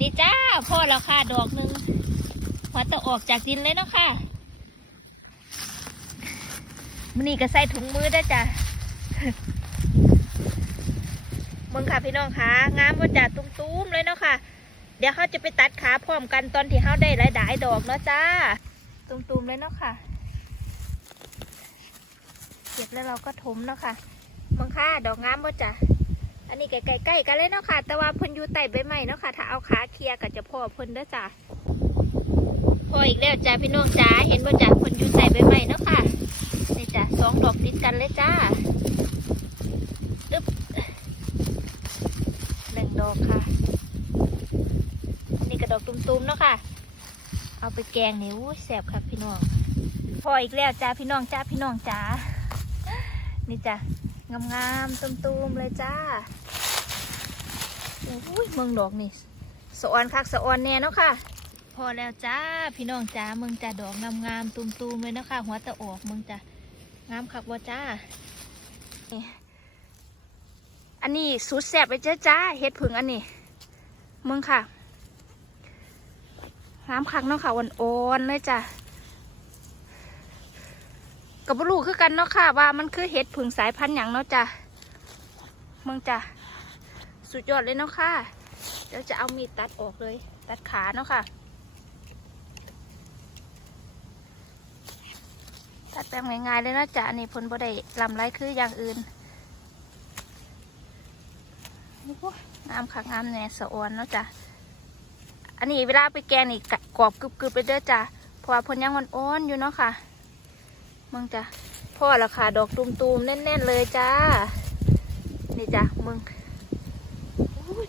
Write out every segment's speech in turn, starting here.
นี่จ้าพ่อแล้วค่ะ ดอกหนึ่งหัวตะออกจากดินเลยเนาะค่ะมันนี่ก็ใส่ถุงมือได้จ้ะมึงค่ะพี่น้องค่ะงามว่าจ้ะตุ้มๆเลยเนาะค่ะ เดี๋ยวเขาจะไปตัดขาพร้อมกันตอนที่เขาได้หลายๆดอกเนาะจ้า ตุ้มๆเลยเนาะค่ะ เก็บแล้วเราก็ถมเนาะค่ะมึงค่ะดอกงามว่าจ้ะ อันนี้ใกล้ๆกันเลยเนาะค่ะ แต่ว่าเพิ่นอยู่ใต้ใบไม้เนาะค่ะ ถ้าเอาขาเคลียร์ก็จะพอเพิ่นเด้อจ้ะพออีกแล้วจ้าพี่น้องจ้าเห็นบ่จ้ะเพิ่นอยู่ใต้ใบไม้เนาะค่ะนี่จ้ะสองดอกติดกันเลยจ้าตึ๊บหนึ่งดอกค่ะอันนี้กระดอกตุ่มๆเนาะค่ะ เอาไปแกงนี่อู้แซ่บครับพี่น้องพออีกแล้วจ้าพี่น้องจ้าพี่น้องจ้านี่จ้ะงามๆตุ้มๆเลยจ้า อ้ยเมืองดอกนี่สะออนคักสะออนแน่เนาะค่ะ พอแล้วจ้าพี่น้องจ้าเมืองจ้าดอกงามๆตุ้มๆเลยเนาะค่ะหัวตะออกเมืองจ้างามคักว่าจ้านี่อันนี้สุดแซ่บไปจ้าจ้าเห็ดผึ่งอันนี้เมืองค่ะงามคักเนาะค่ะอ่อนๆเลยจ้ากับบลูคือกันเนาะค่ะว่ามันคือเห็ดผึ่งสายพันธุ์หยังเนาะจ้ะมึงจ้ะ สุดยอดเลยเนาะค่ะ เดี๋ยวจะเอามีดตัดออกเลย ตัดขาเนาะค่ะ ตัดแบบง่ายๆเลยนะจ้ะนนี้ผลบ่ได้ลำไรคืออย่างอื่นงามค่ะงามแน่สะออนเนาะจ้ะอันนี้เวลาไปแกงนี่กรอบกรึบๆไปเด้อจ้ะเพราะว่าผลยังอ่อนๆอยู่เนาะค่ะมึงจ้ะพ่อละค่ะดอกตูมๆแน่นๆเลยจ้า นี่จ้ะมึง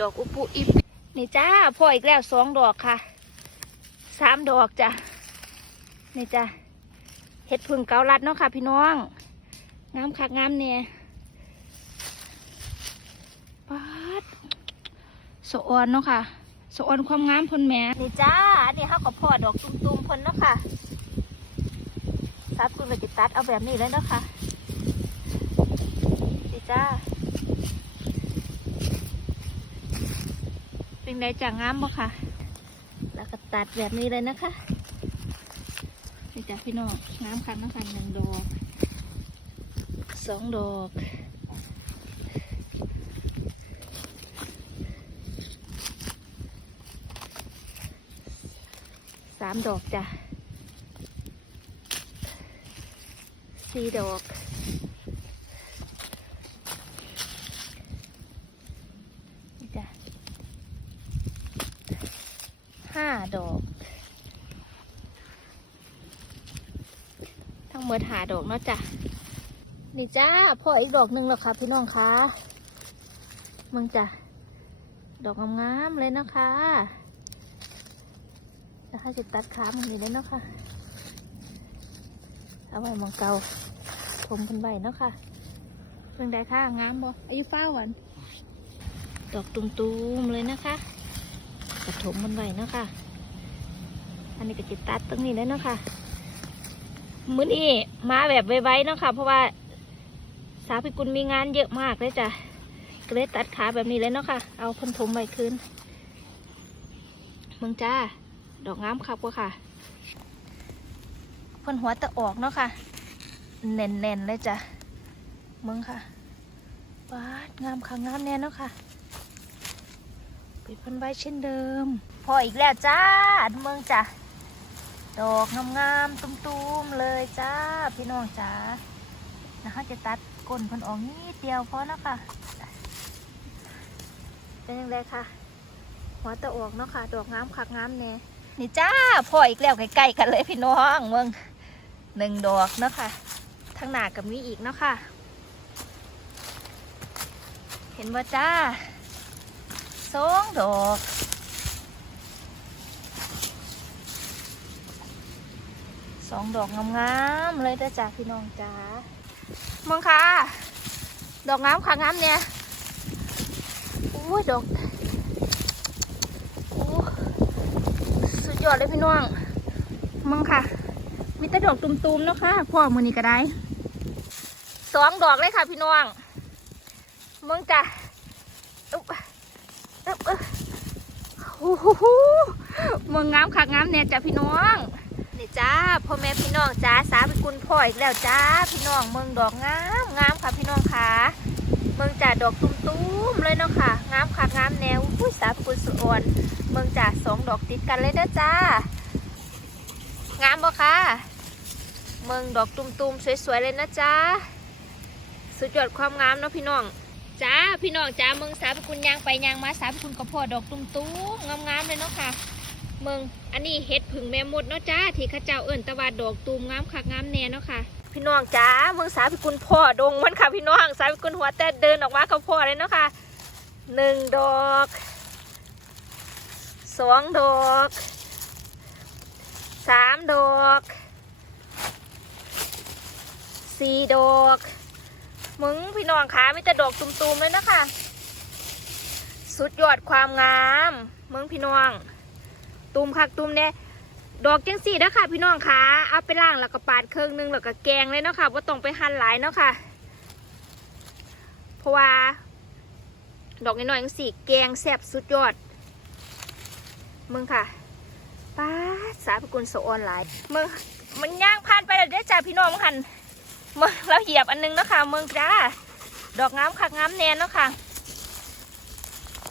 ดอกอุปุอิบนี่จ้าพ่ออีกแล้วสองดอกค่ะสามดอกจ้ะนี่จ้ะเห็ดพึ่งเกาลัดเนาะค่ะ พี่น้องงามคักงามเนี่ยปัดสะออนเนาะค่ะสะออนความงามพนแม่นี่จ้าอันนี้เขาก็พ่อดอกตูมๆพนเนาะค่ะตัดคุณก็จะตัดเอาแบบนี้เลยเนาะค่ะดีจ้า เป็นไงจากงามบ่ค่ะ แล้วก็ตัดแบบนี้เลยนะคะนี่จ้าพี่น้องงามคันนะคะหนึ่งดอกสองดอกสามดอกจ้ะสี่ดอกนี่จ้ะห้าดอก ทั้งหม ดอกเนาะจ้ะนี่จ้าพ่ออีกดอกหนึ่งแล้วค่ะพี่น้องคะมึงจ้ะดอกงามๆเลยนะคะแล้วข้าจะตัดขามันนี่เลยเนาะค่ะเอาไว้มองเกาถมกันไว้เนาะค่ะเรื่องใดค่ะงามบ่อายุเฝ้าวันดอกตุ่มๆเลยนะคะกระถมมันไว้เนาะค่ะอันนี้ก็จิตัดตรงนี้เลยเนาะค่ะ มื้อนี้มาแบบไวๆเนาะค่ะเพราะว่าสาวพิกุลมีงานเยอะมากเลยจ้ะก็เลยตัดขาแบบนี้เลยเนาะค่ะ เอาพันถมไว้คืนมึงจ้า ดอกงามครับกว่าค่ะพ่นหัวตะออกเนาะค่ะแน่นๆเลยจ้ะมึงค่ะปาดงามค่ะงามแน่นเนาะค่ะปิดพ่นไว้เช่นเดิม พออีกแล้วจ้าเมืองจ้ะ ดอกงามๆตุ้มๆเลยจ้าพี่น้องจ้านะคะจะตัดก้นเพ่นออกนิดเดียวพอเนาะค่ะเป็นยังไงค่ะ หัวตะออกเนาะค่ะ ดอกงามคักงามแน่นี่จ้าพออีกแล้วใกล้ๆกันเลยพี่น้องเมืองหนึ่งดอกเนาะค่ะทางหน้ากับมีอีกเนาะค่ะ เห็นว่าจ้าสองดอก องดอกงามๆเลยเด้อจ้าพี่น้องจ้ามองค่ะ ดอกงามค่ะงามเนี่ยอุ้ดอกโอ้สุดยอดเลยพี่น้องมองค่ะ มีแต่ดอกตุ่มๆเนาะค่ะพ่อมือนี้ก็ได้สองดอกเลยค่ะพี่น้องมึงจ้ะอึ๊บอึ๊บโอ้โหมืองงามคักงามแน่จ้ะพี่น้อง นี่จ้าพ่อแม่พี่น้องจ้าสาพิกุลพ่ออีกแล้วจ้าพี่น้องเมืองดอกงามงามค่ะพี่น้องค่ะเมืองจ่าดอกตุ้มๆเลยเนาะค่ะงามคักงามแนวอุ้สาพิกุลสุอ่อนเมืองจ่าสองดอกติดกันเลยเด้อจ้างามบ่คะเมืองดอกตุ้มๆสวยๆเลยนะจ้าสุดยอดความงามเนาะพี่น้องจ้าพี่น้องจ้าเมืองสาพิกุลยางไปยางมาสาพิกุลกระพอดอกตุ้มตุ้มงามงามๆเลยเนาะค่ะ เมืองอันนี้เฮ็ดผึ่งแม่มดเนาะจ้าที่ข้าเจ้าเอิ้นตะวันดอกตูมงามคักงามแน่เนาะค่ะ พี่น้องจ้าเมืองสาพิกุลพ่อดงมันค่ะพี่น้องสาพิกุลหัวแต่เดินออกมากับพ่อเลยเนาะค่ะหนึ่งดอกสองดอกสามดอกสี่ดอกมึงพี่น้องขามีแต่ดอกตุ่มๆเลยนะคะ สุดยอดความงาม มึงพี่น้อง ตุ่มคักตุ่มเนี่ยดอกจังสี่นะคะพี่น้องขาเอาไปล่างแล้วก็ปาดเครื่องหนึงแล้วก็แกงเลยเนาะค่ะว่าต้องไปหั่นหลายเนาะค่ะ เพราะว่า ดอกน้อยๆจังสี่ แกงแซ่บสุดยอดมึงค่ะป้าสาพกุลโซออนไลน์มึงมันย่างผ่านไปแล้วเด้จ้าพี่น้องหันมึงเราเหยียบอันนึงเนาะค่ะมึงจ้าดอกงามคักงามแนนเนาะค่ะ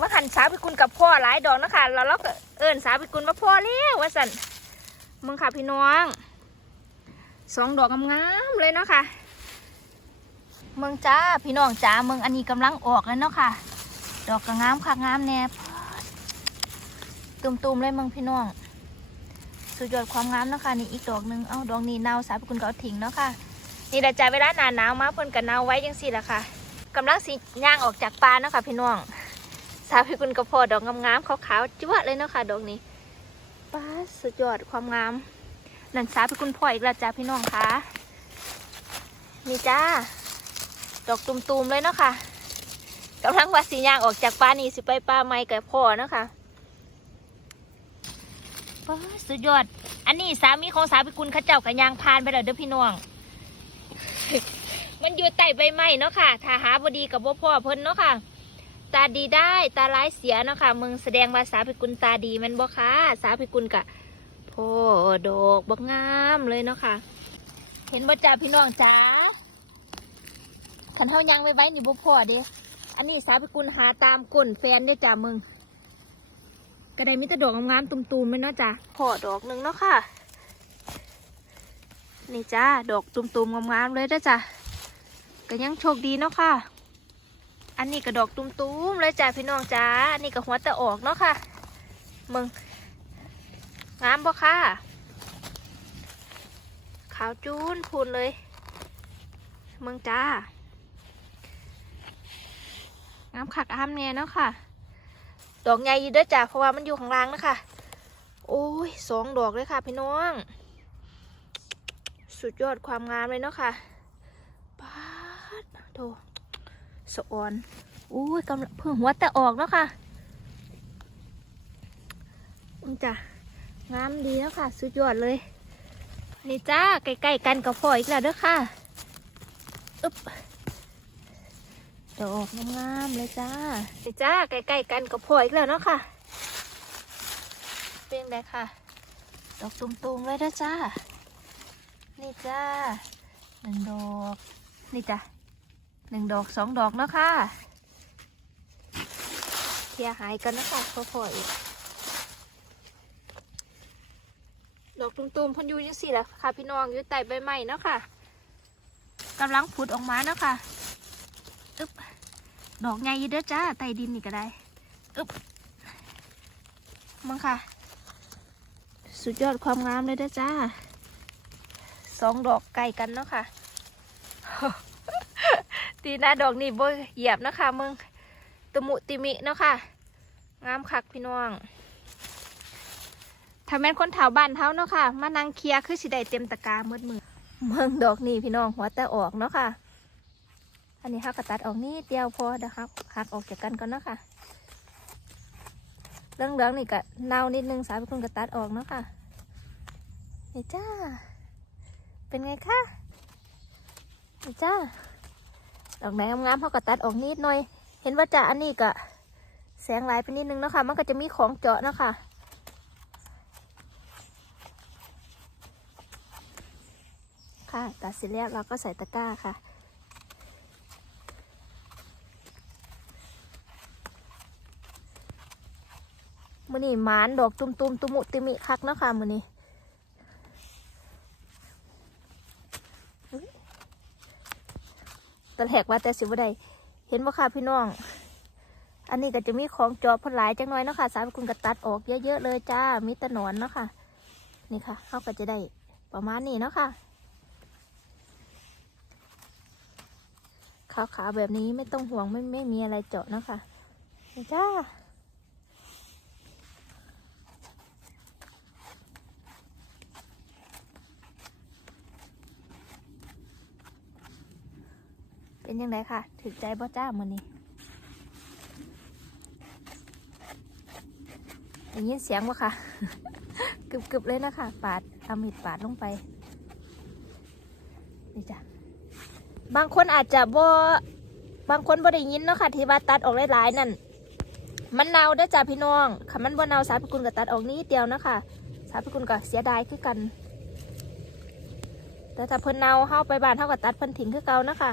ว่าหันสาพิกุลกับพ่อหลายดอกนะค่ะเราเราก็เอิญสาพิกุลว่าพ่อแล้วว่าสันมึงค่ะพี่น้องสองดอกงามๆเลยเนาะค่ะมึงจ้าพี่น้องจ้ามึงอันนี้กำลังออกแล้วเนาะค่ะ ดอกก็งามคักงามแน่ตุ่มๆเลยมึงพี่น้องสุดยอดความงามเนาะค่ะนี่อีกดอกหนึ่งเอ้าดอกนี้เน่าสาพิกุลก็เอาทิ้งเนาะค่ะนี่แหละจ้าเวลาหนาหนาวมาเพิ่นกันหนาวไว้ยังสิละค่ะกำลังสิย่างออกจากป่าเนาะค่ะพี่น้อง สาวพี่กุลกระพอดอกงามๆขาวๆจ้วเลยเนาะค่ะดอกนี้ป้าสุดยอดความงามนั่นสาวพี่กุลพ่ออีกแล้วจ้าพี่น้องคะนี่จ้าดอกตุ่มๆเลยเนาะค่ะกำลังว่าสิย่างออกจากป่านี่สิไปป่าไม้กับพ่อเนาะค่ะป้าสุดยอด อันนี้สามีของสาวพี่กุลเขาเจ้ากับยางพานไปแล้วเด้อพี่น้องมันอยู่ใต้ใบไม้เนาะค่ะถ้าหาบดีกับบ่พ่อเพิ่นเนาะค่ะ ตาดีได้ตาร้ายเสียเนาะค่ะมึงแสดงว่าสาพิกุลตาดีมันบ่คะสาพิกุลกะพอดอกบักงามเลยเนาะค่ะ เห็นบ่จ้าพี่น้องจ้าขันเฮายางไว้ไว้นี่บ่พอเด้อันนี้สาพิกุลหาตามก้นแฟนเด้จ้ามึงก็ได้มีแต่ดอกงามๆตุ่มๆไหมเนาะจ้าพอดอกหนึ่งเนาะค่ะ นี่จ้าดอกตุ่มๆงามๆเลยเด้จ้ะก็ยังโชคดีเนาะค่ะ อันนี้ก็ดอกตุ่มๆเลยจ้าพี่น้องจ้าอันนี้ก็หัวตะออกเนาะค่ะมึงงามบ่ค่ะ ขาวจูนพูนเลยมึงจ้างามคักอามเนี่ยเนาะค่ะ ดอกใหญ่อยู่ด้อจ้าเพราะว่ามันอยู่ข้างล่างนะคะโอ้ยสองดอกเลยค่ะ พี่น้อง สุดยอดความงามเลยเนาะค่ะปาดโถ สะออนอุ้ยกำลังเพิ่งหัวแต่ออกเนาะค่ะมึงจ้ะงามดีแล้วค่ะ สุดยอดเลย นี่จ้าใกล้ๆกันกับพ่ออีกแล้วเด้อค่ะอึ๊บดอกงามๆเลยจ้านี่จ้าใกล้ๆกันกับพ่ออีกแล้วเนาะค่ะ เป็นไงค่ะ ดอกตุ่มๆเลยเด้อจ้า นี่จ้าหนึ่งดอก นี่จ้ะ หนึ่งดอกสองดอกเนาะค่ะเคลียหายกันนะคะพอพออีกดอกตุ่มๆพันยูยังสี่แหละค่ะพี่น้องอยู่ใต้ใบไม้เนาะค่ะกำลังผุดออกมาเนาะค่ะอึบดอกใหญ่เด้อจ้าใต้ดินนี่ก็ได้อึบมึงค่ะ สุดยอดความงามเลยเด้อจ้าสองดอกไก่กันเนาะค่ะ ตีหน้าดอกนี่บ่เหยียบนะคะมึงตะมุติมิเนาะค่ะงามคักพี่น้องถ้าแม่นคนแถวบ้านเท้าเนาะค่ะ มานั่งเคลียคือสิได้เต็มตะกร้ามืดมือเมืองดอกนี่พี่น้องหัวแต่ออกเนาะค่ะ อันนี้ฮักกระตัดออกนี่เดียวพอเดี๋ยวฮักหักออกจากกันก่อนเนาะค่ะเรื่องเรื่องนี่ก็เน่านิดนึงสายเป็นคนกระตัดออกเนาะค่ะนี่จ้า เป็นไงคะนี่จ้า ดอกไม้งามๆเขาก็ตัดออกนิดหน่อย เห็นว่าจ้าอันนี้ก็แสงหลายไปนิดนึงนะคะมันก็จะมีของเจาะนะคะค่ะตัดเสร็จแล้วเราก็ใส่ตะกร้าค่ะ มือนี่หมานดอกตุมตุมๆตุมุติมิคักนะคะมือนี้อุ๊ย ตะแหกว่าแต่สิบได้เห็นบ่ค่ะพี่น้อง อันนี้ก็จะมีของจอบพนหลายจังน้อยเนาะค่ะสามคุณก็ตัดออกเยอะๆเลยจ้ามีตะหนอนเนาะค่ะ นี่ค่ะเขาก็จะได้ประมาณนี้เนาะค่ะขาวๆแบบนี้ไม่ต้องห่วงไม่ไม่มีอะไรเจาะเนาะค่ะจ้า เป็นยังไงค่ะถึกใจบ่จ้ามือนี้ได้ยินเสียงวะค่ะกึบๆเลยนะคะปาดเอามีดปาดลงไปนี่จ้ะบางคนอาจจะบ่บางคนบ่ได้ยินเนาะค่ะที่ว่าตัดออกหลายๆนั่นมันเน่าได้จ้าพี่น้องค่ะมันบ่เน่าสาพิกุลก็ตัดออกนิดเดียวนะคะสาพิกุลก็เสียดายคือกัน แต่ถ้าเพิ่นเน่าเฮาไปบ้านเฮาก็ตัดเพิ่นทิ้งคือเก่านะคะ